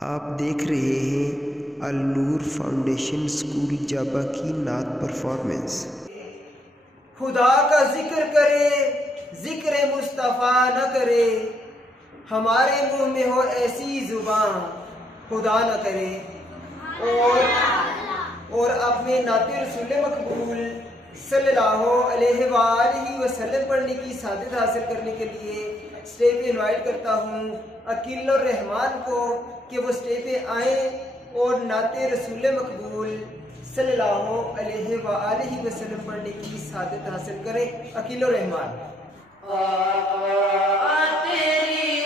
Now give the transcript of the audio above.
आप देख रहे हैं अल नूर फाउंडेशन स्कूल जाबा की नात परफॉर्मेंस। खुदा का जिक्र करे, जिक्र मुस्तफ़ा न करे, हमारे मुंह में हो ऐसी जुबान खुदा न करे। और अपने नाते रसूल मकबूल सल्लल्लाहु अलैहि वसल्लम पढ़ने की सादत हासिल करने के लिए स्टेज पे इनवाइट करता हूँ अकील और रहमान को कि वो स्टेज पे आए और नाते रसूल मकबूल सल्लल्लाहु अलैहि वसल्लम पढ़ने की सादत हासिल करें। अकील और रहमान। तेरी